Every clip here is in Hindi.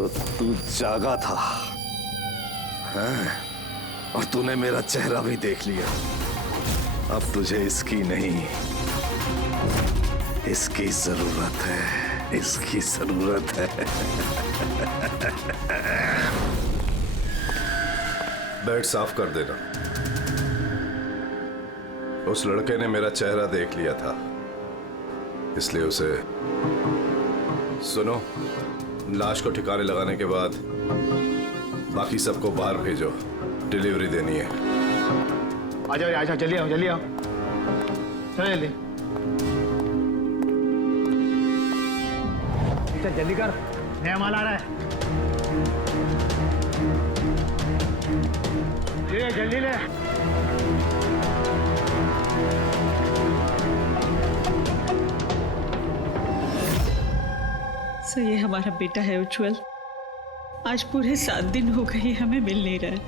तो तू जागा था, हैं? और तूने मेरा चेहरा भी देख लिया। अब तुझे इसकी नहीं, इसकी जरूरत है, इसकी जरूरत है। बेड साफ कर देना। उस लड़के ने मेरा चेहरा देख लिया था, इसलिए उसे सुनो, लाश को ठिकाने लगाने के बाद बाकी सबको बाहर भेजो, डिलीवरी देनी है। आजा जल्दी आओ, जल्दी आओ, चलो जल्दी। चल जल्दी कर, नया माल आ रहा है। ले जल्दी ले। सो ये हमारा बेटा है उज्जवल। आज पूरे 7 दिन हो गए हमें मिल नहीं रहा है,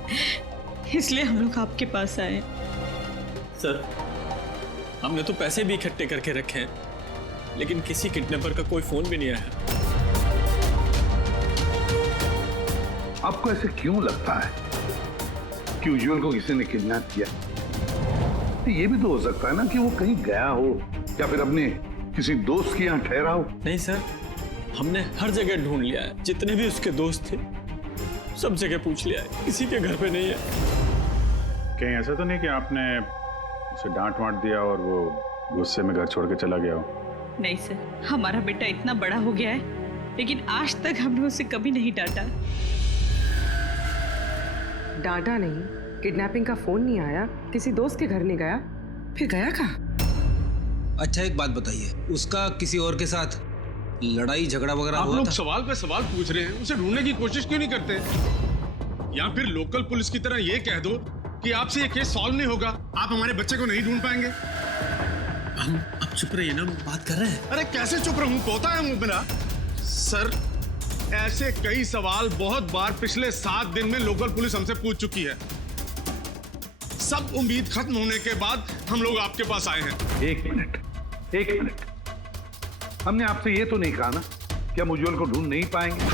इसलिए हम लोग आपके पास आए। सर, हमने तो पैसे भी इकट्ठे करके रखे हैं, लेकिन किसी किडनैपर का कोई फोन भी नहीं आया। आपको ऐसे क्यों लगता है कि उज्जवल को किसी ने किडनैप किया? तो ये भी तो हो सकता है ना कि वो कहीं गया हो या फिर अपने किसी दोस्त के यहाँ ठहरा हो। नहीं सर, हमने हर जगह ढूंढ लिया है, जितने भी उसके दोस्त थे सब जगह पूछ लिया है, किसी के घर पे नहीं है। कहीं ऐसा तो नहीं कि आपने उसे डांट वांट दिया और वो गुस्से में घर छोड़ के चला गया हो? नहीं सर, हमारा बेटा इतना बड़ा हो गया है, लेकिन आज तक हमने उसे कभी नहीं डांटा। डांटा नहीं, किडनैपिंग का फोन नहीं आया, किसी दोस्त के घर नहीं गया, फिर गया कहाँ? अच्छा एक बात बताइए, उसका किसी और के साथ लड़ाई झगड़ा वगैरह हुआ था? आप लोग सवाल पे सवाल पूछ रहे हैं, उसे ढूंढने की कोशिश क्यों नहीं करते? या फिर लोकल पुलिस की तरह ये कह दो कि आपसे ये केस सॉल्व नहीं होगा, आप हमारे बच्चे को नहीं ढूंढ पाएंगे। हम अब चुप रहिए ना, बात कर रहे हैं। अरे कैसे चुप रहूं, पोता है मुंह मेरा। सर, ऐसे कई सवाल बहुत बार पिछले 7 दिन में लोकल पुलिस हमसे पूछ चुकी है। सब उम्मीद खत्म होने के बाद हम लोग आपके पास आए हैं। एक मिनट, हमने आपसे ये तो नहीं कहा ना कि हम उज्जवल को ढूंढ नहीं पाएंगे।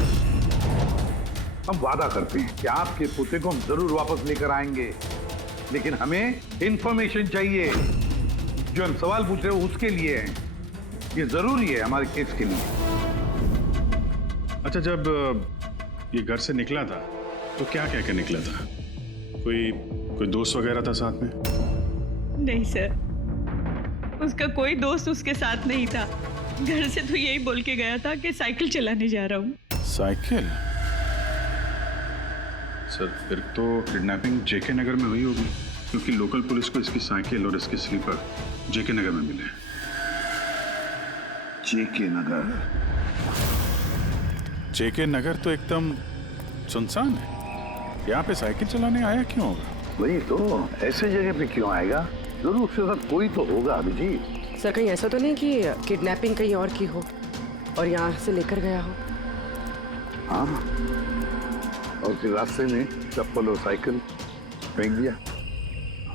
हम वादा करते हैं कि आपके पोते को हम जरूर वापस लेकर आएंगे, लेकिन हमें इंफॉर्मेशन चाहिए। जो हम सवाल पूछ रहे हो उसके लिए है, ये जरूरी है हमारे केस के लिए। अच्छा, जब ये घर से निकला था तो क्या कह के निकला था? कोई दोस्त वगैरह था साथ में? नहीं सर, उसका कोई दोस्त उसके साथ नहीं था। घर से तो यही बोल के गया था कि साइकिल चलाने जा रहा हूँ। साइकिल? सर, फिर तो किडनैपिंग जेके नगर में हुई होगी, क्योंकि लोकल पुलिस को इसकी साइकिल और इसके स्लीपर जेके नगर में मिले। जेके नगर? जेके नगर तो एकदम सुनसान है, यहाँ पे साइकिल चलाने आया क्यों होगा? वही तो, ऐसे जगह पे क्यों आएगा? जरूर उसके साथ कोई तो होगा अभिजीत। सर कहीं ऐसा तो नहीं कि किडनैपिंग कहीं और की हो और यहाँ से लेकर गया हो? हाँ, और फिर रास्ते में चप्पल और साइकिल फेंक दिया।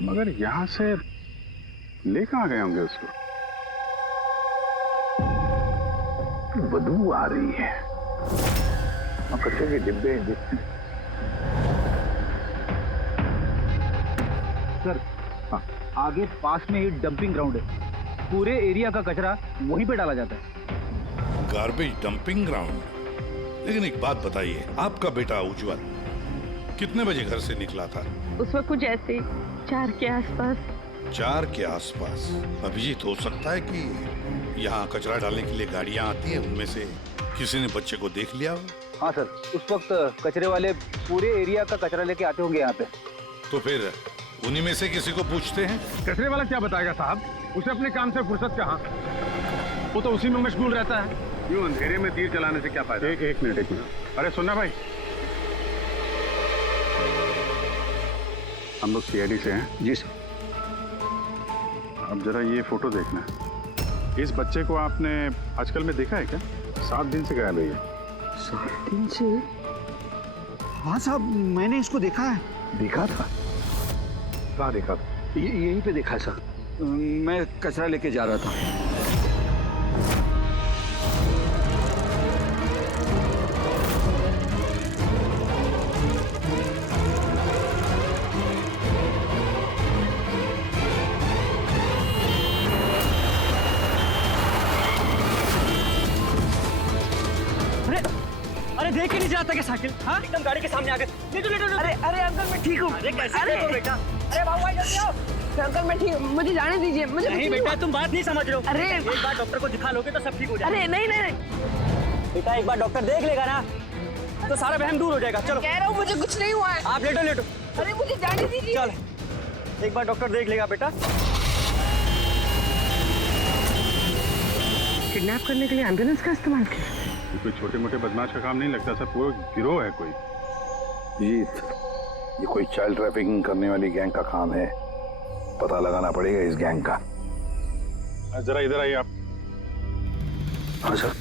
मगर यहाँ से ले कहाँ गए होंगे उसको? बदबू आ रही है, कचरे के डिब्बे देखते। सर, हाँ, आगे पास में ये डंपिंग ग्राउंड है, पूरे एरिया का कचरा वहीं पे डाला जाता है। Garbage dumping ground? लेकिन एक बात बताइए, आपका बेटा उज्जवल कितने बजे घर से निकला था? उस वक्त कुछ ऐसे 4 के आसपास। 4 के आसपास? अभिजीत, हो सकता है कि यहाँ कचरा डालने के लिए गाड़ियाँ आती हैं, उनमें से किसी ने बच्चे को देख लिया हो? हाँ सर, उस वक्त कचरे वाले पूरे एरिया का कचरा लेके आते होंगे यहाँ पे। तो फिर उन्हीं में से किसी को पूछते हैं। कचरे वाला क्या बताएगा साहब, उसे अपने काम से फुर्सत कहाँ, वो तो उसी में मशगूल रहता है। यूं अंधेरे में तीर चलाने से क्या फायदा? एक मिनट। अरे सुनना भाई, हम लोग सीआईडी से हैं। जी सर। अब जरा ये फोटो देखना, इस बच्चे को आपने आजकल में देखा है क्या? 7 दिन से गायब है ये। 7 दिन से? हाँ साहब, मैंने इसको देखा है। देखा था? कहाँ देखा था? यहीं पे देखा है सर, मैं कचरा लेके जा रहा था। अरे देख के नहीं जाता क्या साइकिल? हाँ एकदम गाड़ी के सामने आ गए। ले तो अरे अरे अंकल मैं ठीक हूँ। अरे कैसे हो बेटा? अरे बाबू भाई जल्दी आओ। अंकल मैं ठीक, मुझे जाने दीजिए। मुझे नहीं बेटा तुम बात नहीं समझ रहे हो। अरे एक बार डॉक्टर को दिखा लोगे तो सब ठीक हो जाएगा। अरे नहीं नहीं नहीं बेटा एक बार डॉक्टर देख लेगा ना तो सारा वहम दूर हो जाएगा। चलो कह रहा हूँ मुझे कुछ नहीं हुआ है। आप लेटो। अरे मुझे जाने दीजिए। चल एक बार डॉक्टर देख लेगा बेटा। किडनैप करने के लिए एम्बुलेंस का इस्तेमाल किया? ये कोई छोटे मोटे बदमाश का काम नहीं लगता सर, पूरा गिरोह है कोई। जीत, ये कोई चाइल्ड ट्रैफिकिंग करने वाली गैंग का काम है। पता लगाना पड़ेगा इस गैंग का। जरा इधर आइए आप। हाँ सर।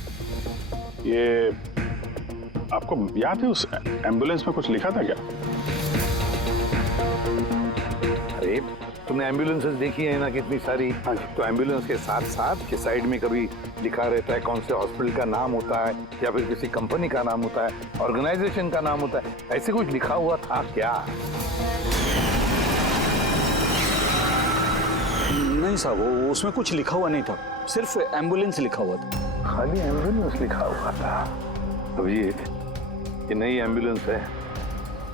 ये आपको याद है उस एम्बुलेंस में कुछ लिखा था क्या? अरे तुमने एम्बुलेंसेस देखी है ना कितनी सारी। तो एम्बुलेंस के साथ साथ के साइड में कभी लिखा रहता है कौन से हॉस्पिटल का नाम होता है या फिर किसी कंपनी का नाम होता है, ऑर्गेनाइजेशन का नाम होता है। ऐसे कुछ लिखा हुआ था क्या? नहीं साहब वो उसमें कुछ लिखा हुआ नहीं था, सिर्फ एम्बुलेंस लिखा हुआ था। खाली एम्बुलेंस लिखा हुआ था। अभिजीत, ये नई एम्बुलेंस है।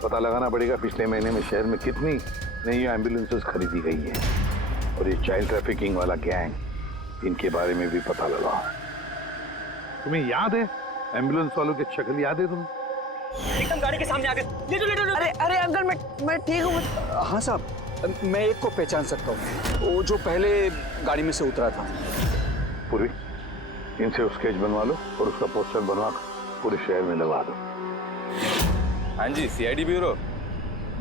पता लगाना पड़ेगा पिछले महीने में शहर में कितनी नई एम्बुलेंसेस खरीदी गई है। और ये चाइल्ड ट्रैफिकिंग वाला गैंग, इनके बारे में भी पता लगाओ। तुम्हें याद है एम्बुलेंस वालों की शक्ल याद है तुम्हें? एकदम गाड़ी के सामने आ गए। लेटो। अरे अरे अंकल मैं ठीक हूँ। हाँ साहब मैं एक को पहचान सकता हूँ, वो जो पहले गाड़ी में से उतरा था। पूरी इनसे स्केच बनवा लो और उसका पोस्टर बनवा पूरे शहर में लगा दो। हाँ जी सीआईडी ब्यूरो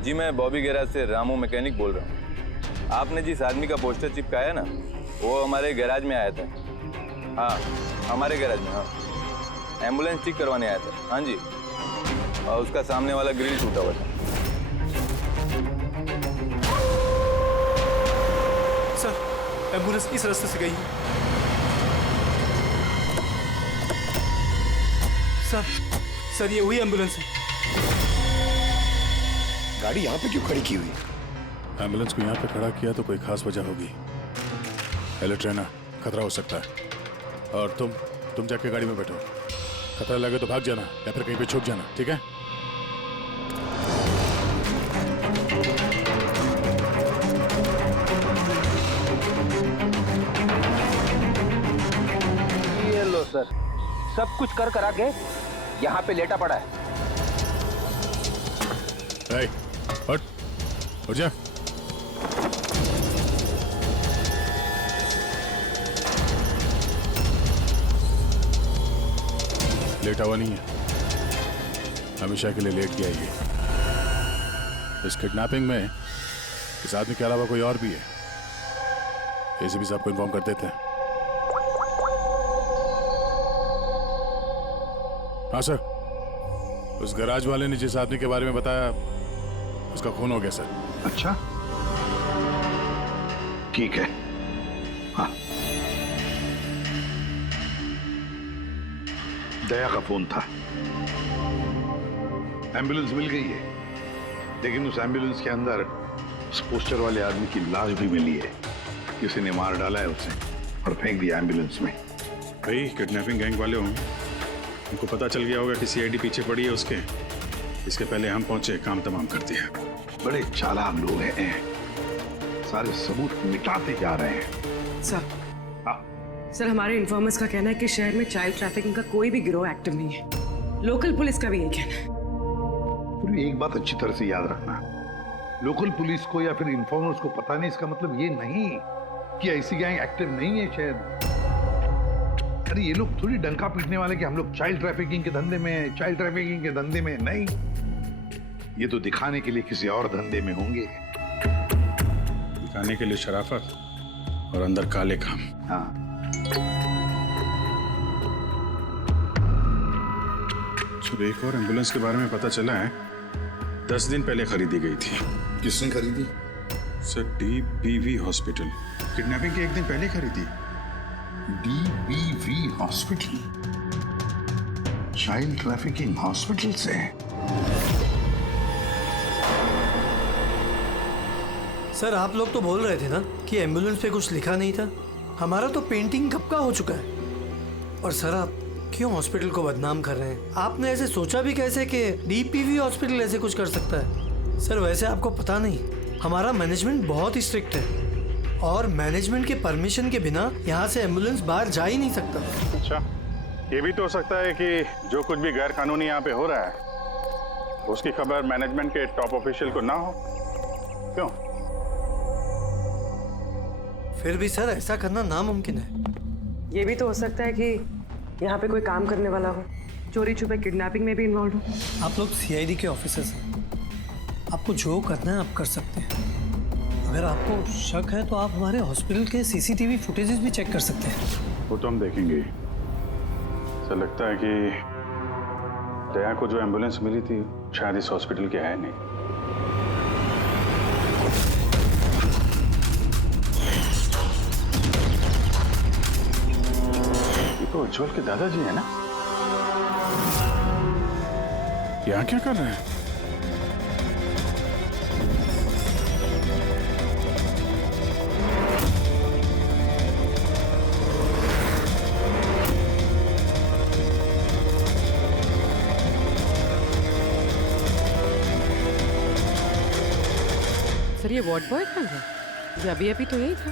जी, मैं बॉबी गैराज से रामू मैकेनिक बोल रहा हूँ। आपने जिस आदमी का पोस्टर चिपकाया ना वो हमारे गैराज में आया था। हाँ हमारे गैराज में। हाँ एम्बुलेंस ठीक करवाने आया था। हाँ जी, और उसका सामने वाला ग्रिल टूटा हुआ था। सर एम्बुलेंस इस रास्ते से गई है। सर ये वही एम्बुलेंस है। गाड़ी यहाँ पे क्यों खड़ी की हुई? एम्बुलेंस को यहाँ पे खड़ा किया तो कोई खास वजह होगी। हेलो ट्रेना, खतरा हो सकता है। और तुम जाके गाड़ी में बैठो। खतरा लगे तो भाग जाना या फिर कहीं पे छुप जाना, ठीक है? ये लो सर, सब कुछ कर करा के यहाँ पे लेटा पड़ा है। हट जा। लेटा हुआ नहीं है, हमेशा के लिए लेट गया ये। इस किडनैपिंग में इस आदमी के अलावा कोई और भी है, एसीपी साहब को इन्फॉर्म कर देते हैं। हाँ सर, उस गैराज वाले ने जिस आदमी के बारे में बताया उसका खून हो गया सर। अच्छा ठीक है। हाँ दया का फोन था। एम्बुलेंस मिल गई है, लेकिन उस एम्बुलेंस के अंदर उस पोस्टर वाले आदमी की लाश भी मिली है। किसी ने मार डाला है उसे और फेंक दिया एम्बुलेंस में। भाई किडनैपिंग गैंग वाले होंगे, उनको पता चल गया होगा कि सीआईडी पीछे पड़ी है उसके। इसके पहले हम पहुंचे, काम तमाम कर दिया। बड़े चालाक लोग हैं, सारे सबूत मिटाते जा रहे हैं। सर हमारे इन्फॉर्मर्स का कहना है कि शहर में चाइल्ड ट्रैफिकिंग का कोई भी गिरोह एक्टिव नहीं है। लोकल पुलिस का भी यही कहना है। एक बात अच्छी तरह से याद रखना, लोकल पुलिस को या फिर इन्फॉर्मर्स को पता नहीं, इसका मतलब ये नहीं कि ऐसी गैंग एक्टिव नहीं है शहर में। अरे ये लोग थोड़ी डंका पीटने वाले कि हम लोग चाइल्ड ट्रैफिकिंग के धंधे में हैं, चाइल्ड ट्रैफिकिंग के धंधे में नहीं। ये तो दिखाने के लिए किसी और धंधे में होंगे। दिखाने के लिए शराफत और अंदर काले काम। हाँ एक और एम्बुलेंस के बारे में पता चला है, 10 दिन पहले खरीदी गई थी। किसने खरीदी? Sir DBV hospital. किडनैपिंग के एक दिन पहले खरीदी। DBV hospital, child trafficking hospital से। सर आप लोग तो बोल रहे थे ना कि एम्बुलेंस पे कुछ लिखा नहीं था। हमारा तो पेंटिंग कब का हो चुका है। और सर आप क्यों हॉस्पिटल को बदनाम कर रहे हैं? आपने ऐसे सोचा भी कैसे कि डीपीवी हॉस्पिटल ऐसे कुछ कर सकता है? सर वैसे आपको पता नहीं, हमारा मैनेजमेंट बहुत ही स्ट्रिक्ट है और मैनेजमेंट के परमिशन के बिना यहाँ से एम्बुलेंस बाहर जा ही नहीं सकता। अच्छा, ये भी तो हो सकता है कि जो कुछ भी गैर कानूनी यहाँ पे हो रहा है उसकी खबर मैनेजमेंट के टॉप ऑफिशियल को ना हो। क्यों? फिर भी सर ऐसा करना नामुमकिन है। ये भी तो हो सकता है कि यहाँ पे कोई काम करने वाला हो, चोरी छुपे किडनैपिंग में भी इन्वॉल्व हो। आप लोग सीआईडी के ऑफिसर्स हैं, आपको जो करना है आप कर सकते हैं। अगर आपको शक है तो आप हमारे हॉस्पिटल के सीसीटीवी फुटेजेस भी चेक कर सकते हैं। वो तो हम देखेंगे। ऐसा लगता है कि दया को जो एम्बुलेंस मिली थी शायद इस हॉस्पिटल की है नहीं। तो उज्जवल के दादाजी है ना? यहाँ क्या कर रहे हैं? सर ये वार्ड बॉय कहाँ है? ये अभी तो यही था।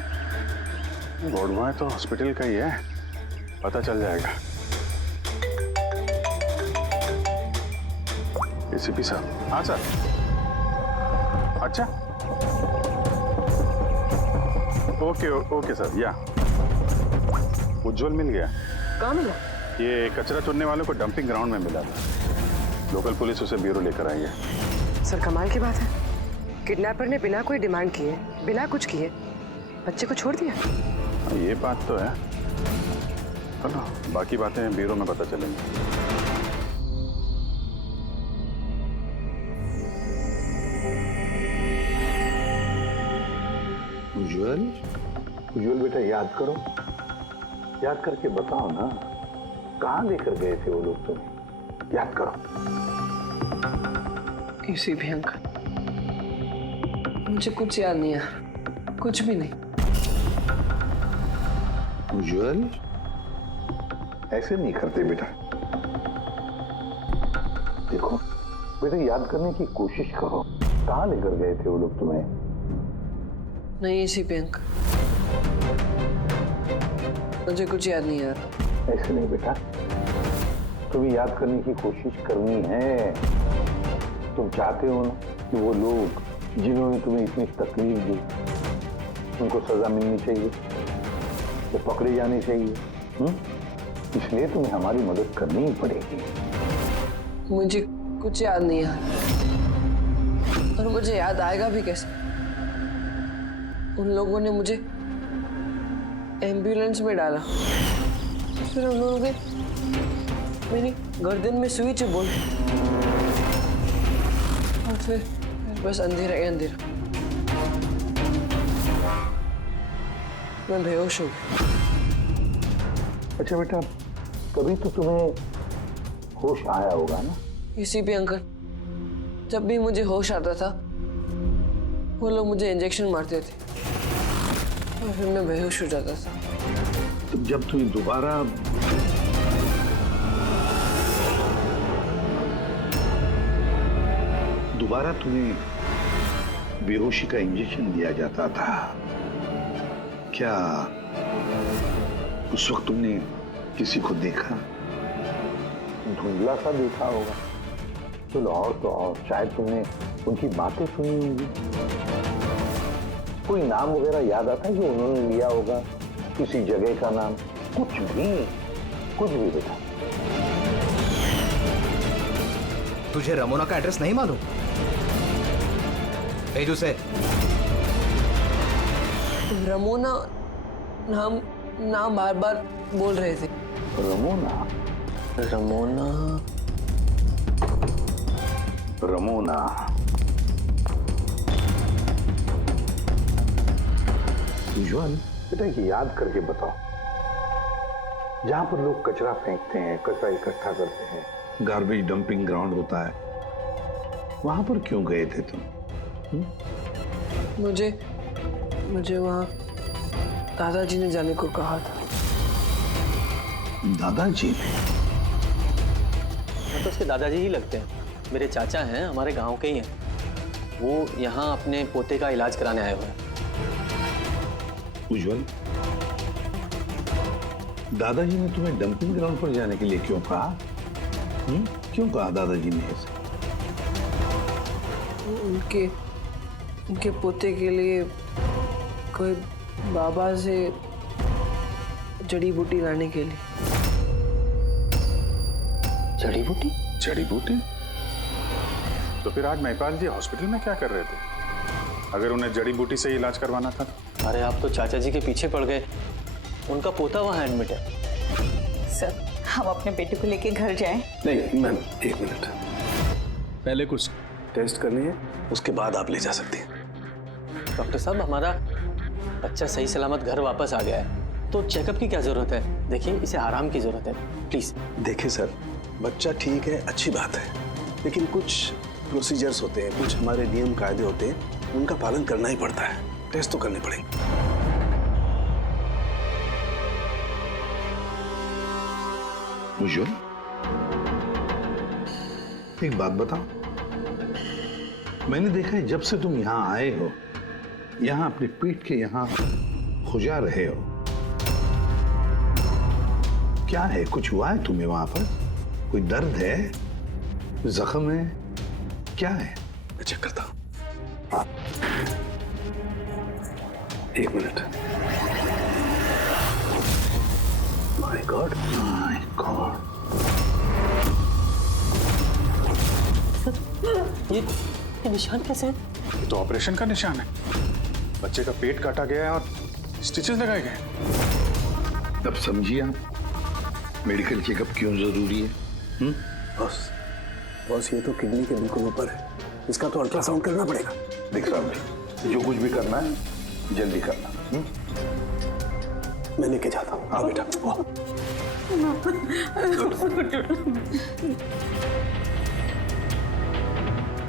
वार्ड बॉय तो हॉस्पिटल का ही है, पता चल जाएगा। एसीपी साहब। हाँ सर। अच्छा, ओके सर। या उज्जवल मिल गया। कहाँ मिला? ये कचरा चुनने वालों को डंपिंग ग्राउंड में मिला था। लोकल पुलिस उसे ब्यूरो लेकर आई है। सर कमाल की बात है, किडनैपर ने बिना कोई डिमांड किए, बिना कुछ किए बच्चे को छोड़ दिया। ये बात तो है। चलो बाकी बातें ब्यूरो में पता चलेंगी। उज्जवल बेटा याद करो, याद करके बताओ ना, कहाँ लेकर गए थे वो लोग तुम्हें? याद करो। किसी भी अंकल, मुझे कुछ याद नहीं है, कुछ भी नहीं। उज्जवल ऐसे नहीं करते बेटा। देखो बेटा, याद करने की कोशिश करो, कहाँ लेकर गए थे वो लोग तुम्हें? नहीं इसी पे अंकल, मुझे कुछ याद नहीं यार। ऐसे नहीं बेटा, तुम्हें याद करने की कोशिश करनी है। तुम चाहते हो ना कि वो लोग जिन्होंने तुम्हें इतनी तकलीफ दी उनको सजा मिलनी चाहिए, तो पकड़े जाने चाहिए। इसलिए तुम्हें हमारी मदद करनी ही पड़ेगी। मुझे कुछ याद नहीं है और मुझे याद आएगा भी कैसे? उन लोगों ने मुझे एम्बुलेंस में डाला, फिर उन लोगों ने मेरी गर्दन में सुई चुभोई और फिर बस अंधेरा ही अंधेरा। मैं बेहोश हो गया। अच्छा बेटा, कभी तो तुम्हें होश आया होगा ना? इसी पे अंकल, जब भी मुझे होश आता था वो लोग मुझे इंजेक्शन मारते थे और फिर मैं बेहोश हो जाता था। तो जब तुम्हें दोबारा तुम्हें बेहोशी का इंजेक्शन दिया जाता था, क्या उस वक्त तुमने किसी को देखा? धुंधला सा देखा होगा। चलो और तो और शायद तुमने उनकी बातें सुनी होंगी। कोई नाम वगैरह याद आता है जो उन्होंने लिया होगा, किसी जगह का नाम? कुछ भी बेटा। तुझे रमोना का एड्रेस नहीं मालूम? भेज उसे। रमोना नाम बार बार बोल रहे थे। रमोना उज्जवल बेटा, ये याद करके बताओ, जहां पर लोग कचरा फेंकते हैं, कचरा इकट्ठा करते हैं, गार्बेज डंपिंग ग्राउंड होता है, वहां पर क्यों गए थे तुम? मुझे वहां दादाजी ने जाने को कहा था। दादाजी ने? तो उसके दादाजी ही लगते हैं। मेरे चाचा हैं, हमारे गांव के ही हैं। वो यहाँ अपने पोते का इलाज कराने आए हुए हैं। उज्जवल, दादाजी ने तुम्हें डंपिंग ग्राउंड पर जाने के लिए क्यों कहा? क्यों कहा दादाजी ने ऐसा? उनके पोते के लिए कोई बाबा से जड़ी बूटी लाने के लिए। जड़ी बूटी? जड़ी बूटी? तो फिर आज महिपाल जी हॉस्पिटल में क्या कर रहे थे, अगर उन्हें जड़ी बूटी से इलाज करवाना था? अरे आप तो चाचा जी के पीछे पड़ गए। उनका पोता वहाँ एडमिट है। सर, हम अपने बेटे को लेके घर जाएं? नहीं मैम, एक मिनट, पहले कुछ टेस्ट करनी है, उसके बाद आप ले जा सकती हैं। डॉक्टर साहब, हमारा बच्चा सही सलामत घर वापस आ गया है, तो चेकअप की क्या जरूरत है? देखिए, इसे आराम की जरूरत है, प्लीज। देखिए सर, बच्चा ठीक है, अच्छी बात है, लेकिन कुछ प्रोसीजर्स होते हैं, कुछ हमारे नियम कायदे होते हैं, उनका पालन करना ही पड़ता है। टेस्ट तो करने पड़ेंगे। उज्जवल, एक बात बताओ, मैंने देखा है जब से तुम यहाँ आए हो, यहाँ अपने पेट के यहाँ खुजा रहे हो। क्या है, कुछ हुआ है तुम्हें वहां पर? कोई दर्द है, कोई जख्म है, क्या है? मैं चेक करता हूँ। एक minute. My God, my God. ये निशान कैसे हैं? ये तो ऑपरेशन का निशान है। बच्चे का पेट काटा गया है और स्टिचेस लगाए गए। तब समझिए आप मेडिकल चेकअप क्यों जरूरी है? बॉस, ये तो किडनी के बिल्कुल ऊपर है, इसका तो अल्ट्रासाउंड करना पड़ेगा। देख साहब जी, जो कुछ भी करना है जल्दी करना। मैं लेके जाता हूँ। हाँ बेटा।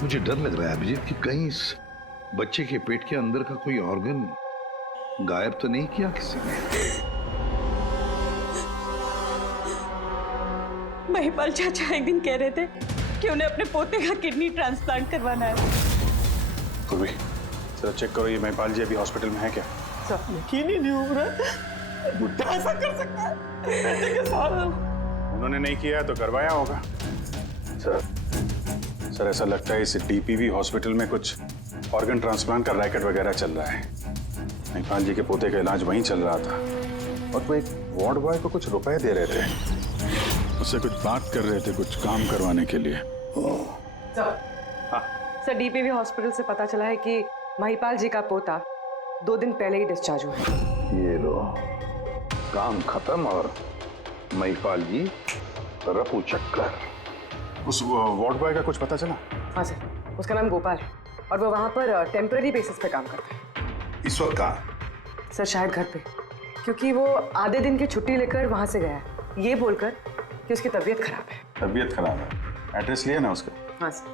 मुझे डर लग रहा है अभिजीत कि कहीं इस बच्चे के पेट के अंदर का कोई ऑर्गन गायब तो नहीं किया किसी ने। महिपाल चाचा एक दिन कह रहे थे कि उन्हें अपने पोते का किडनी ट्रांसप्लांट करवाना है। पूर्वी, जरा चेक करो, ये महिपाल जी अभी हॉस्पिटल में है क्या? यकीन ही नहीं हो रहा, बुढ़ा ऐसा कर सकता है बेटे के साथ। उन्होंने नहीं किया तो करवाया होगा। सर ऐसा लगता है इस डीपीवी हॉस्पिटल में कुछ ऑर्गन ट्रांसप्लांट का रैकेट वगैरह चल रहा है। महिपाल जी के पोते का इलाज वहीं चल रहा था और वो एक वार्ड बॉय को कुछ रुपए दे रहे थे, उससे कुछ बात कर रहे थे, कुछ काम करवाने के लिए। सर, डीपीवी हॉस्पिटल से पता चला है कि महिपाल जी का पोता 2 दिन पहले ही डिस्चार्ज हुआ है। ये लो, काम खत्म और महिपाल जी रफू चक्कर। उस वार्ड बॉय का कुछ पता चला? हाँ सर, उसका नाम गोपाल है और वो वहाँ पर टेम्पररी बेसिस पे काम करता है। इस वक्त कहाँ? सर शायद घर पे, क्योंकि वो आधे दिन की छुट्टी लेकर वहाँ से गया है, ये बोलकर कि उसकी तबीयत खराब है। तबीयत खराब है? एड्रेस लिया ना उसका? हाँ सर।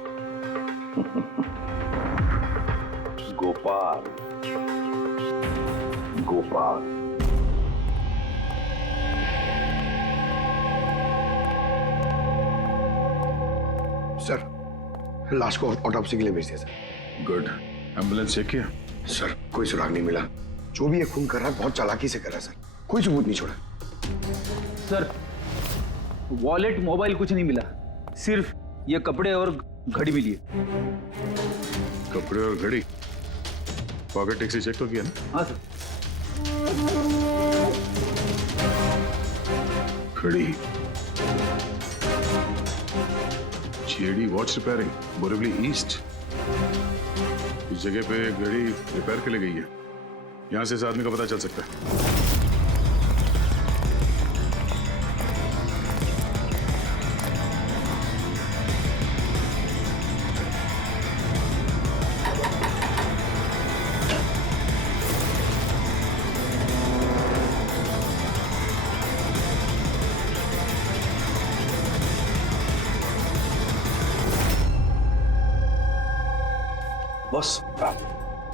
गोपाल, गोपाल। सर, लाश को ऑटोप्सी के लिए भेज दिया सर। गुड। एम्बुलेंस चेक किया? सर, कोई सुराग नहीं मिला। जो भी ये खून कर रहा है बहुत चालाकी से कर रहा है सर, कोई सबूत नहीं छोड़ा। सर, वॉलेट मोबाइल कुछ नहीं मिला, सिर्फ ये कपड़े और घड़ी मिली है। कपड़े और घड़ी? पॉकेट टैक्सी चेक तो किया ना? हाँ सर। घड़ी, JD watch repairing, Borivali east. इस जगह पे घड़ी रिपेयर के लिए गई है, यहां से इस आदमी का पता चल सकता है।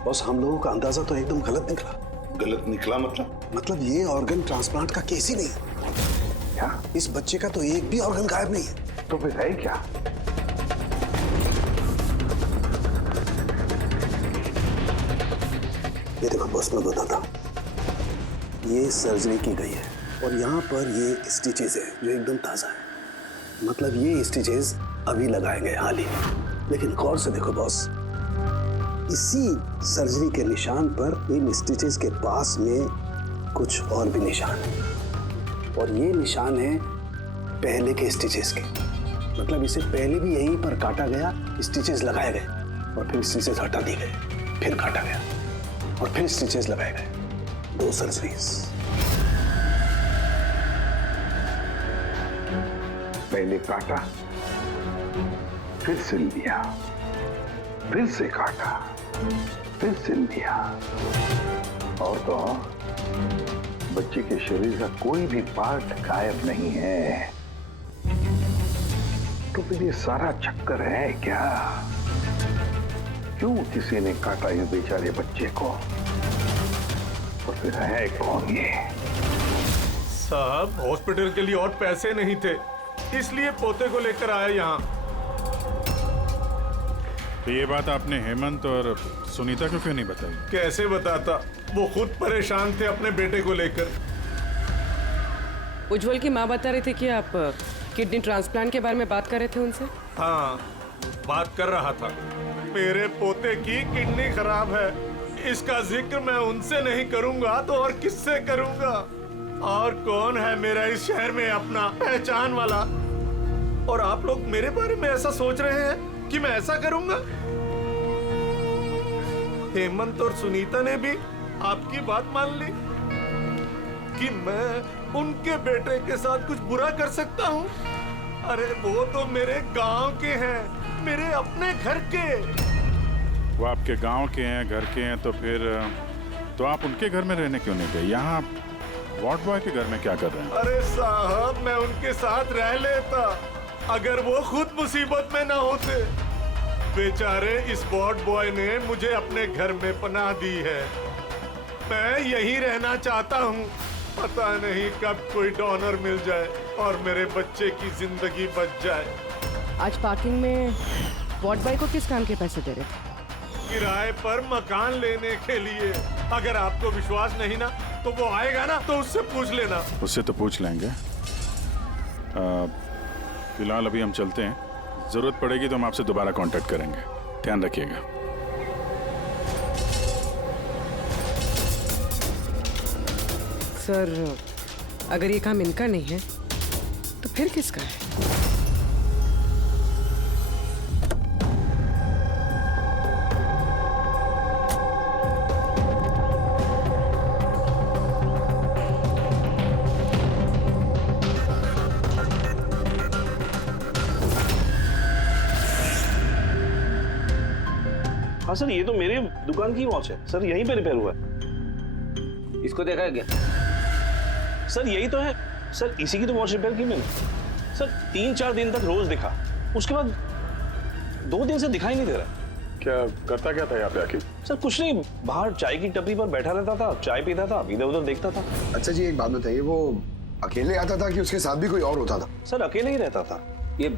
बॉस, हम लोगों का अंदाजा तो एकदम गलत निकला। गलत निकला मतलब ये ऑर्गन ट्रांसप्लांट का केस ही नहीं है। क्या? इस बच्चे का तो एक भी ऑर्गन गायब नहीं है। तो फिर है क्या? ये देखो बॉस, मैं बताता, ये सर्जरी की गई है और यहाँ पर ये स्टिचेस है जो एकदम ताज़ा है। मतलब ये स्टिचेस अभी लगाए गए हाल ही में। लेकिन गौर से देखो बॉस, इसी सर्जरी के निशान पर इन स्टिचेस के पास में कुछ और भी निशान है और ये निशान है पहले के स्टिचेस के। मतलब इसे पहले भी यहीं पर काटा गया, स्टिचेस लगाए गए और फिर स्टिचेस हटा दिए गए, फिर काटा गया और फिर स्टिचेस लगाए गए। 2 सर्जरीज। पहले काटा, फिर सिल दिया, फिर से काटा, फिर सिल दिया। और तो और, बच्चे के शरीर का कोई भी पार्ट गायब नहीं है। तो फिर ये सारा चक्कर है क्या? क्यों किसी ने काटा इस बेचारे बच्चे को? और फिर है कौन ये? साहब, हॉस्पिटल के लिए और पैसे नहीं थे, इसलिए पोते को लेकर आया यहाँ। तो ये बात आपने हेमंत और सुनीता को क्यों नहीं बताई? कैसे बताता, वो खुद परेशान थे अपने बेटे को लेकर। उज्जवल की माँ बता रही थी कि आप किडनी ट्रांसप्लांट के बारे में बात कर रहे थे उनसे। हाँ, बात कर रहा था। मेरे पोते की किडनी खराब है, इसका जिक्र मैं उनसे नहीं करूंगा तो और किससे करूंगा? और कौन है मेरा इस शहर में अपना पहचान वाला? और आप लोग मेरे बारे में ऐसा सोच रहे हैं कि मैं ऐसा करूंगा? हेमंत और सुनीता ने भी आपकी बात मान ली कि मैं उनके बेटे के साथ कुछ बुरा कर सकता हूँ? अरे वो तो मेरे गांव के हैं, मेरे अपने घर के। वो आपके गांव के हैं, घर के हैं, तो फिर तो आप उनके घर में रहने क्यों नहीं गए? यहाँ आप वार्ड बॉय के घर में क्या कर रहे हैं? अरे साहब, मैं उनके साथ रह लेता अगर वो खुद मुसीबत में ना होते। बेचारे इस वार्ड बॉय ने मुझे अपने घर में पनाह दी है, मैं यहीं रहना चाहता हूँ। पता नहीं कब कोई डोनर मिल जाए और मेरे बच्चे की जिंदगी बच जाए। आज पार्किंग में वार्ड बॉय को किस काम के पैसे दे रहे थे? किराए पर मकान लेने के लिए। अगर आपको विश्वास नहीं ना तो वो आएगा ना, तो उससे पूछ लेना। उससे तो पूछ लेंगे। फिलहाल अभी हम चलते हैं, जरूरत पड़ेगी तो हम आपसे दोबारा कांटेक्ट करेंगे। ध्यान रखिएगा। सर, अगर ये काम इनका नहीं है तो फिर किसका है? हाँ सर, ये तो मेरे दुकान की वॉच है सर, यहीं पे रिपेयर हुआ है। इसको देखा है क्या? सर यही तो है सर, इसी की तो वॉच रिपेयर की मैंने। सर 3-4 दिन तक रोज दिखा, उसके बाद 2 दिन से दिखाई नहीं दे रहा। क्या करता क्या था यहाँ पे आखिर? सर कुछ नहीं, बाहर चाय की टपरी पर बैठा रहता था, चाय पीता था, इधर उधर देखता था। अच्छा जी, एक बात बताइए, वो अकेले आता था कि उसके साथ भी कोई और होता था? सर अकेले ही रहता था। ये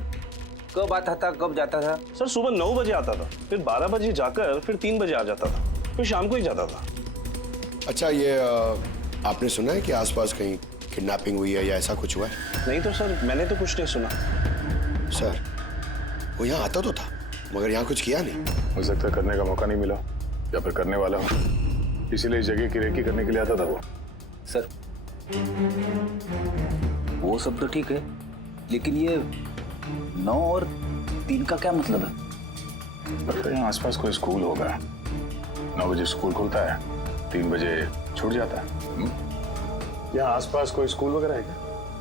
कब आता था, कब जाता था? सर सुबह 9 बजे आता था, फिर 12 बजे जाकर फिर 3 बजे आ जाता था, फिर शाम को ही जाता था। अच्छा, ये आपने सुना है कि आसपास कहीं किडनैपिंग हुई है या ऐसा कुछ हुआ है? नहीं तो सर, मैंने तो कुछ नहीं सुना। सर, वो यहाँ आता तो था मगर यहाँ कुछ किया नहीं। हो सकता है करने का मौका नहीं मिला या फिर करने वाला हो, इसीलिए इस जगह की रेकी करने के लिए आता था वो। सर वो सब तो ठीक है, लेकिन ये 9 और 3 का क्या मतलब है? लगता है यहाँ आसपास कोई स्कूल होगा। 9 बजे स्कूल खुलता है, 3 बजे छूट जाता है। यहाँ आसपास कोई स्कूल वगैरह है क्या?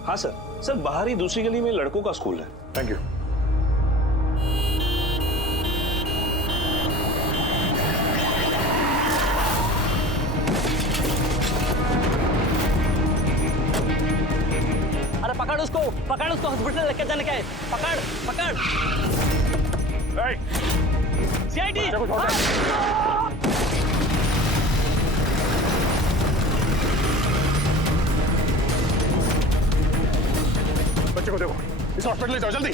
हाँ सर, सर बाहर ही दूसरी गली में लड़कों का स्कूल है। Thank you. अरे पकड़ उसको हॉस्पिटल लेके जाने का है। पकड़ सीआईडी। बच्चे को देखो, इस हॉस्पिटल ले जाओ जल्दी।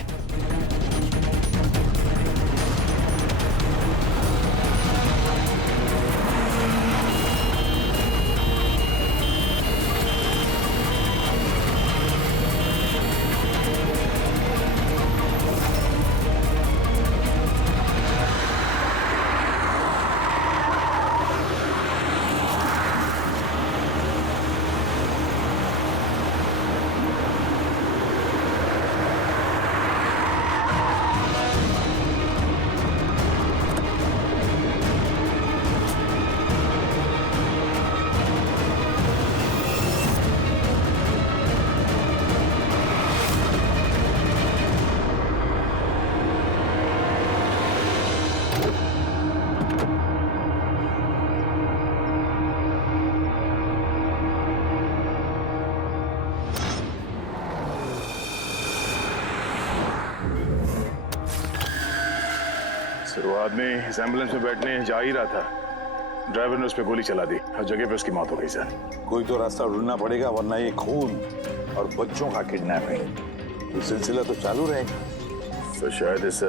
शुरुआत में इस एम्बुलेंस में बैठने जा ही रहा था, ड्राइवर ने उस पर गोली चला दी और जगह पे उसकी मौत हो गई सर। कोई तो रास्ता ढूंढना पड़ेगा, वरना ये खून और बच्चों का किडनैपिंग ये सिलसिला तो चालू रहेगा। तो शायद इस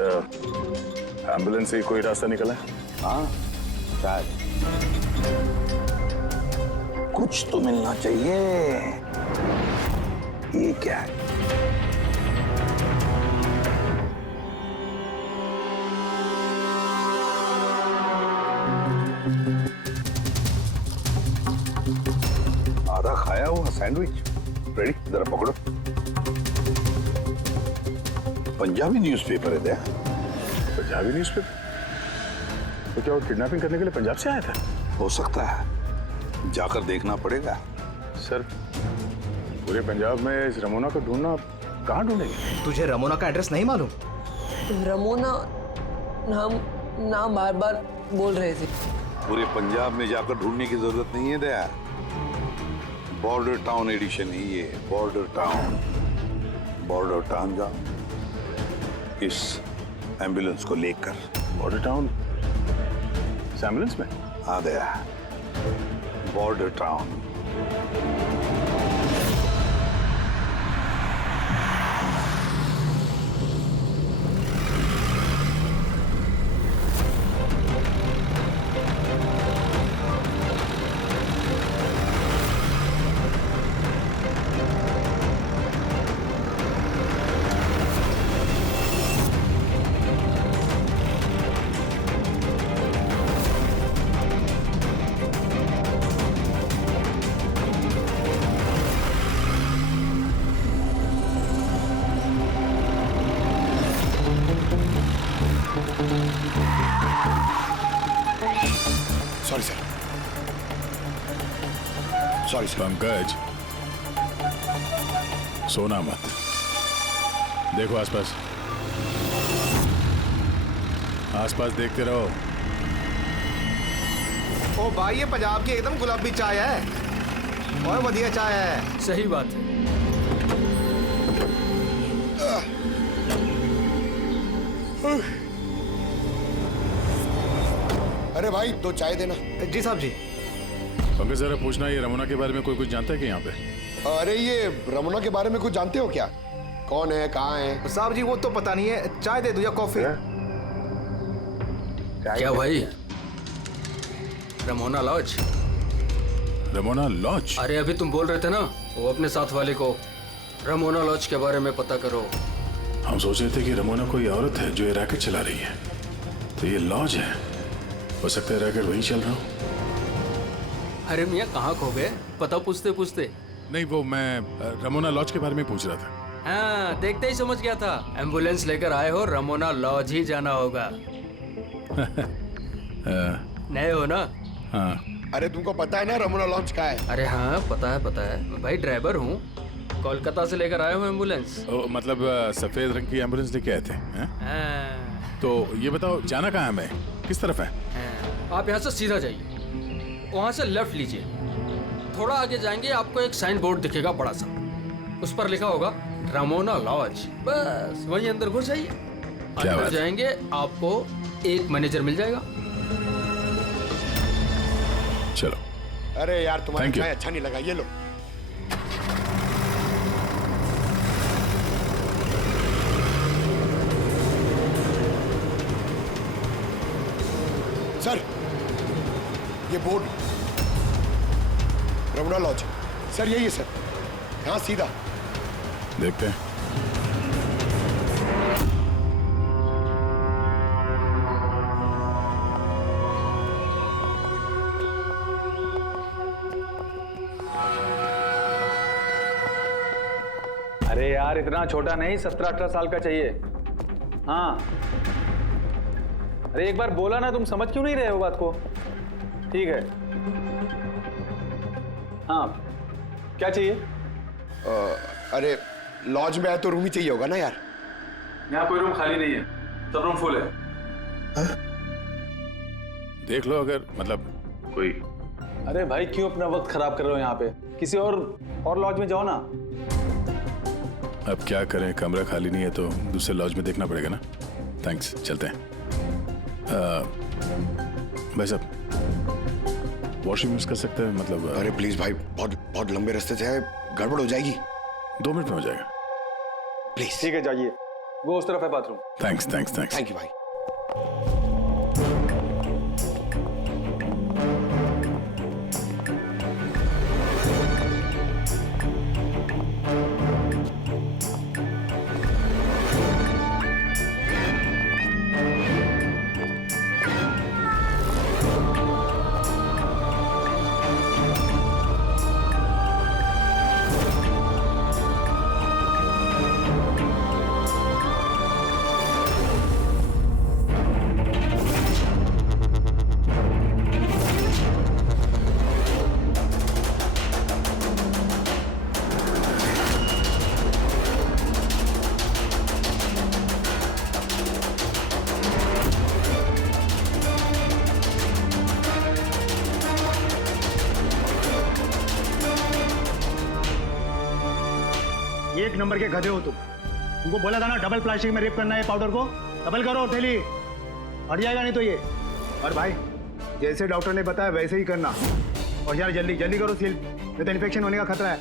एम्बुलेंस से ही कोई रास्ता निकला है। हाँ शायद, कुछ तो मिलना चाहिए। ये क्या है? आधा खाया हुआ सैंडविच रेडी, जरा पकड़ो। पंजाबी न्यूज़पेपर है। पंजाबी न्यूज़पेपर? तो क्या वो किडनैपिंग करने के लिए पंजाब से आया था? हो सकता है, जाकर देखना पड़ेगा। सर पूरे पंजाब में इस रमोना को ढूंढना, कहाँ ढूंढेंगे? तुझे रमोना का एड्रेस नहीं मालूम? रमोना नाम बार बार बोल रहे थे। पूरे पंजाब में जाकर ढूंढने की जरूरत नहीं है दया। बॉर्डर टाउन एडिशन है ये, बॉर्डर टाउन। बॉर्डर टाउन जाओ इस एम्बुलेंस को लेकर। बॉर्डर टाउन इस एम्बुलेंस में? हाँ Daya, border town. Sorry sir, sorry sir. Pankaj, सोना मत, देखो आसपास, आसपास देखते रहो। ओ भाई, ये पंजाब की एकदम गुलाबी चाय है और बढ़िया चाय है। सही बात है। अरे भाई, दो चाय देना। जी साहब जी। पंकज जरा पूछना, ये रमोना के बारे में कोई कुछ जानता है कि यहाँ पे? अरे ये रमोना के बारे में कुछ जानते हो क्या? कौन है, कहाँ है? साहब जी वो तो पता नहीं है, चाय दे दो या कॉफी? क्या भाई, रमोना लॉज? Ramona laws? अरे अभी तुम बोल रहे थे ना, वो अपने साथ वाले को रमोना लॉज के बारे में पता करो। हम सोच रहे थे कि रमोना कोई औरत है जो ये रैकेट चला रही है, तो ये लॉज है, हो सकता है रैकेट वही चल रहा हो। अरे मियाँ कहाँ खो गए, पता पूछते पूछते? नहीं, वो मैं रमोना लॉज के बारे में पूछ रहा था। हाँ, देखते ही समझ गया था, एम्बुलेंस लेकर आए हो, रमोना लॉज ही जाना होगा। नए हो ना? हाँ। अरे तुमको पता है ना रमोना लॉज का है? अरे हाँ पता है भाई, ड्राइवर हूँ, कोलकाता से लेकर आया हूँ एम्बुलेंस। मतलब सफेद रंग की एम्बुलेंस लेके आए थे? तो ये बताओ, जाना कहाँ है, मैं किस तरफ है? आप यहाँ से सीधा जाइए, वहाँ से लेफ्ट लीजिए, थोड़ा आगे जाएंगे आपको एक साइन बोर्ड दिखेगा बड़ा सा, उस पर लिखा होगा रमोना लॉज, बस वहीं अंदर घुस जाइए। अंदर जाएंगे आपको एक मैनेजर मिल जाएगा। चलो। अरे यार तुम्हारा चाय अच्छा नहीं लगा, ये लो। ये बोर्ड रमणा लॉज। सर यही है सर, यहाँ सीधा। देखते हैं। अरे यार इतना छोटा नहीं, 17-18 साल का चाहिए। हाँ अरे एक बार बोला ना, तुम समझ क्यों नहीं रहे हो बात को? ठीक है हाँ क्या चाहिए? अरे लॉज में आए तो रूम ही चाहिए होगा ना यार। यहाँ कोई रूम खाली नहीं है, सब रूम फुल है। देख लो अगर मतलब कोई। अरे भाई क्यों अपना वक्त खराब कर रहे हो यहाँ पे? किसी और लॉज में जाओ ना। अब क्या करें, कमरा खाली नहीं है तो दूसरे लॉज में देखना पड़ेगा ना। थैंक्स, चलते हैं। भाई साहब वॉशरूम यूज कर सकते हैं मतलब? अरे प्लीज भाई, बहुत लंबे रास्ते से है, गड़बड़ हो जाएगी। 2 मिनट में हो जाएगा। प्लीज। ठीक है जाइए, वो उस तरफ है bathroom. Thanks thanks thanks. Thank you भाई। एक नंबर के गधे हो तुम। तुमको बोला था ना डबल प्लास्टिक में रेप करना है पाउडर को। डबल करो थैली, हट जाएगा नहीं तो ये। और भाई जैसे डॉक्टर ने बताया वैसे ही करना। और यार जल्दी जल्दी करो सील, नहीं तो इन्फेक्शन होने का खतरा है।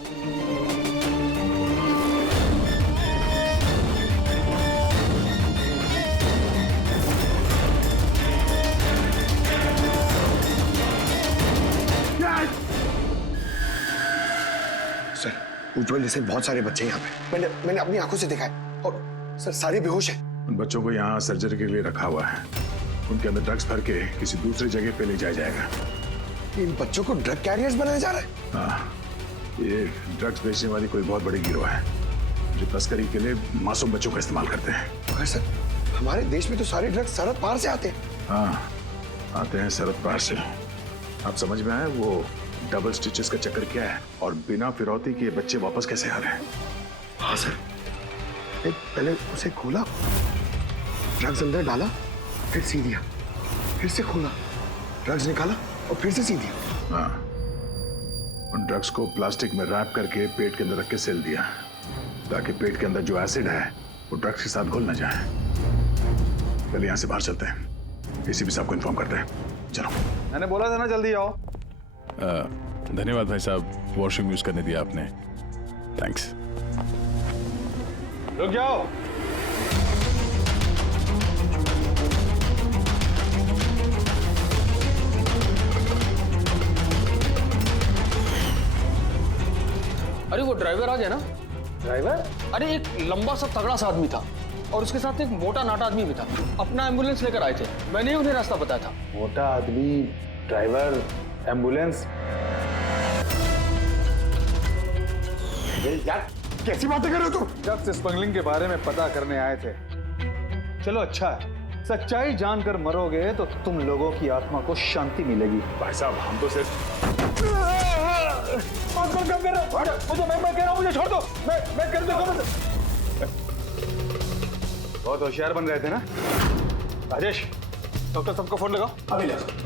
उज्जवल जैसे बहुत सारे बच्चे यहाँ पे, मैंने अपनी आंखों से देखा है। और सर सारे बेहोश हैं। उन बच्चों को यहाँ सर्जरी के लिए रखा हुआ है। उनके अंदर ड्रग्स भर के किसी दूसरी जगह पे ले जाया जाएगा। इन बच्चों को ड्रग कैरियर्स बनाया जा रहा है? हाँ, ये ड्रग्स बेचने वाली कोई बहुत बड़ी गिरोह है जो तस्करी के लिए मासूम बच्चों का इस्तेमाल करते हैं। मगर सर हमारे देश में तो सारे ड्रग्स सरहद पार से आते हैं। हाँ आते हैं सरहद पार से। आप समझ में आए वो डबल स्टिचेस का चक्कर क्या है और बिना फिरौती के बच्चे वापस कैसे आ रहे हैं? हाँ सर, पहले उसे खोला, ड्रग्स अंदर डाला, फिर सी दिया, फिर से खोला, ड्रग्स निकाला और फिर से सी दिया। हाँ, उन ड्रग्स को प्लास्टिक में रैप करके पेट के अंदर रख के सेल दिया ताकि पेट के अंदर जो एसिड है वो ड्रग्स के साथ घुल ना जाए। पहले यहाँ से बाहर चलते हैं, एसीपी साहब को इन्फॉर्म करते हैं। चलो। मैंने बोला था ना जल्दी आओ। धन्यवाद भाई साहब, वॉशरूम यूज करने दिया आपने। थैंक्स। रुक जाओ। अरे वो ड्राइवर आ गया ना? ड्राइवर? अरे एक लंबा सा तगड़ा सा आदमी था और उसके साथ एक मोटा नाटा आदमी भी था। अपना एम्बुलेंस लेकर आए थे, मैंने उन्हें रास्ता बताया था। मोटा आदमी, ड्राइवर, एम्बुलेंस। यार कैसी बातें कर रहे हो तुम? ड्रग्स स्मगलिंग के बारे में पता करने आए थे। चलो अच्छा है, सच्चाई जानकर मरोगे तो तुम लोगों की आत्मा को शांति मिलेगी। भाई साहब हम तो सिर्फ मैं कह रहा हूँ मुझे छोड़ दो। मैं कर दूंगा। बहुत होशियार बन रहे थे ना राजेश। डॉक्टर सबको फोन लगाओ अभी। लगाओ।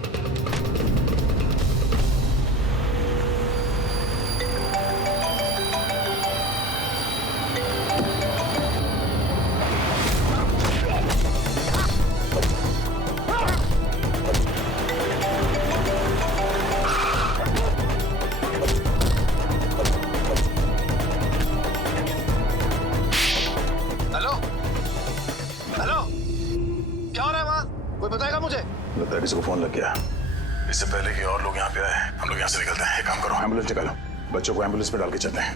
लगता है किसी को फोन लग गया। इससे पहले कि और लोग यहाँ पे आए हम लोग यहाँ से निकलते हैं। एक काम करो, एम्बुलेंस निकालो, बच्चों को एम्बुलेंस पे डाल के चलते हैं।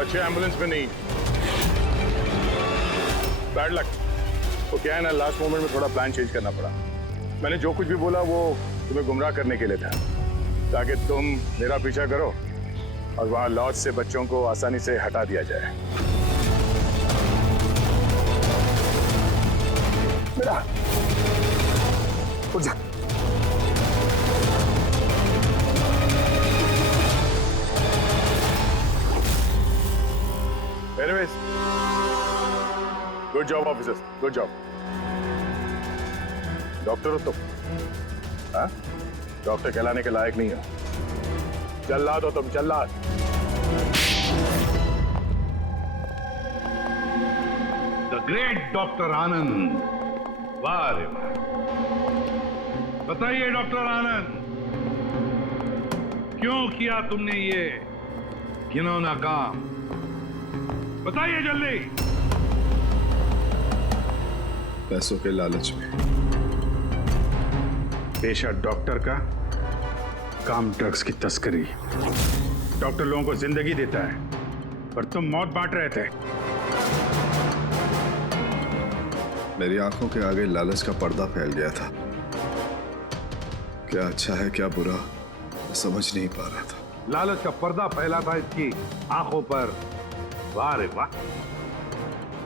बच्चे एम्बुलेंस में नहीं, बैड लक। वो क्या है ना, लास्ट मोमेंट में थोड़ा प्लान चेंज करना पड़ा। मैंने जो कुछ भी बोला वो तुम्हें गुमराह करने के लिए था, ताकि तुम मेरा पीछा करो और वहां लॉज से बच्चों को आसानी से हटा दिया जाए। बेटा उठ जा। Anyways, good job officers, good job. Doctor हो तुम? हाँ? डॉक्टर कहलाने के लायक नहीं हो। जल्लाद हो तुम, जल्लाद। द ग्रेट डॉक्टर आनंद, वाह रे वाह। बताइए डॉक्टर आनंद, क्यों किया तुमने ये घिनौना काम? बताइए जल्दी। पैसों के लालच में। पेशा डॉक्टर का, काम ड्रग्स की तस्करी। डॉक्टर लोगों को जिंदगी देता है, पर तुम मौत बांट रहे थे। मेरी आंखों के आगे लालच का पर्दा फैल गया था। क्या अच्छा है क्या बुरा, मैं समझ नहीं पा रहा था। लालच का पर्दा फैला था इसकी आंखों पर। वाह रे वाह।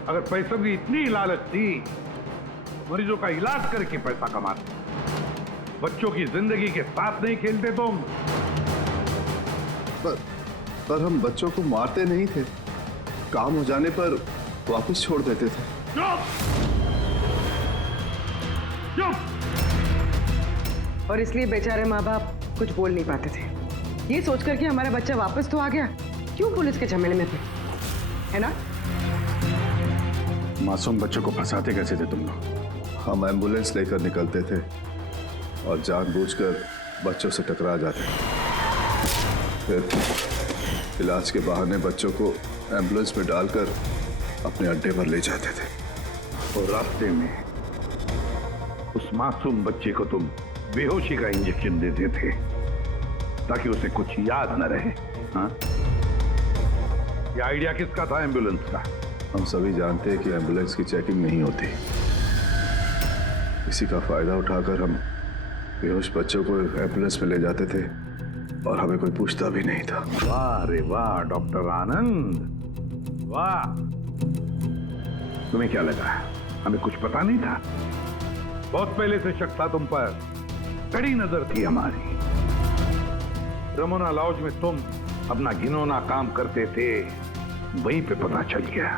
अगर पैसों की इतनी लालच थी, मरीजों का इलाज करके पैसा कमाते, बच्चों की जिंदगी के साथ नहीं खेलते तुम। पर हम बच्चों को मारते नहीं थे, काम हो जाने पर वापस छोड़ देते थे। और इसलिए बेचारे माँ बाप कुछ बोल नहीं पाते थे, ये सोचकर कि हमारा बच्चा वापस तो आ गया, क्यों पुलिस के झमेले में थे, है ना? मासूम बच्चों को फंसाते कैसे थे तुम लोग? हम एम्बुलेंस लेकर निकलते थे और जानबूझकर बच्चों से टकरा जाते, फिर इलाज के बहाने बच्चों को एम्बुलेंस में डालकर अपने अड्डे पर ले जाते थे। और रास्ते में उस मासूम बच्चे को तुम बेहोशी का इंजेक्शन देते थे ताकि उसे कुछ याद न रहे। हाँ? ये आइडिया किसका था एम्बुलेंस का? हम सभी जानते हैं कि एम्बुलेंस की चेकिंग नहीं होती, इसी का फायदा उठाकर हम बेहोश बच्चों को एम्बुलेंस में ले जाते थे और हमें कोई पूछता भी नहीं था। वाह रे वाह डॉक्टर आनंद, वाह। तुम्हें क्या लगा हमें कुछ पता नहीं था? बहुत पहले से शक था तुम पर, कड़ी नजर थी हमारी। रमोना लॉज में तुम अपना घिनौना काम करते थे, वहीं पे पता चल गया।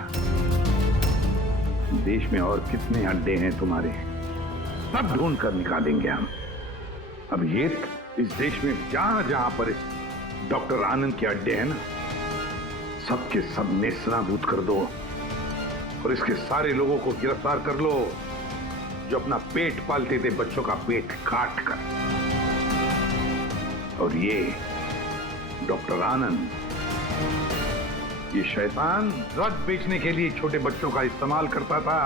देश में और कितने अड्डे हैं तुम्हारे, सब ढूंढ कर निकालेंगे हम। अब ये इस देश में जहां जहां पर इस डॉक्टर आनंद के अड्डे हैं ना, सबके सब नेस्तनाबूद कर दो और इसके सारे लोगों को गिरफ्तार कर लो जो अपना पेट पालते थे बच्चों का पेट काट कर। और ये डॉक्टर आनंद, ये शैतान ड्रग बेचने के लिए छोटे बच्चों का इस्तेमाल करता था,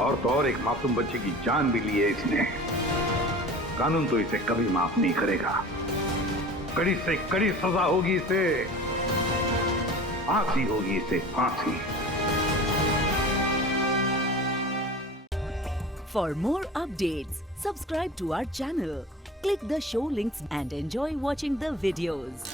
और तो और एक मासूम बच्चे की जान भी ली है इसने। कानून तो इसे कभी माफ नहीं करेगा, कड़ी से कड़ी सजा होगी इसे, फांसी होगी इसे, फांसी। For more updates, subscribe to our channel, click the show links and enjoy watching the videos.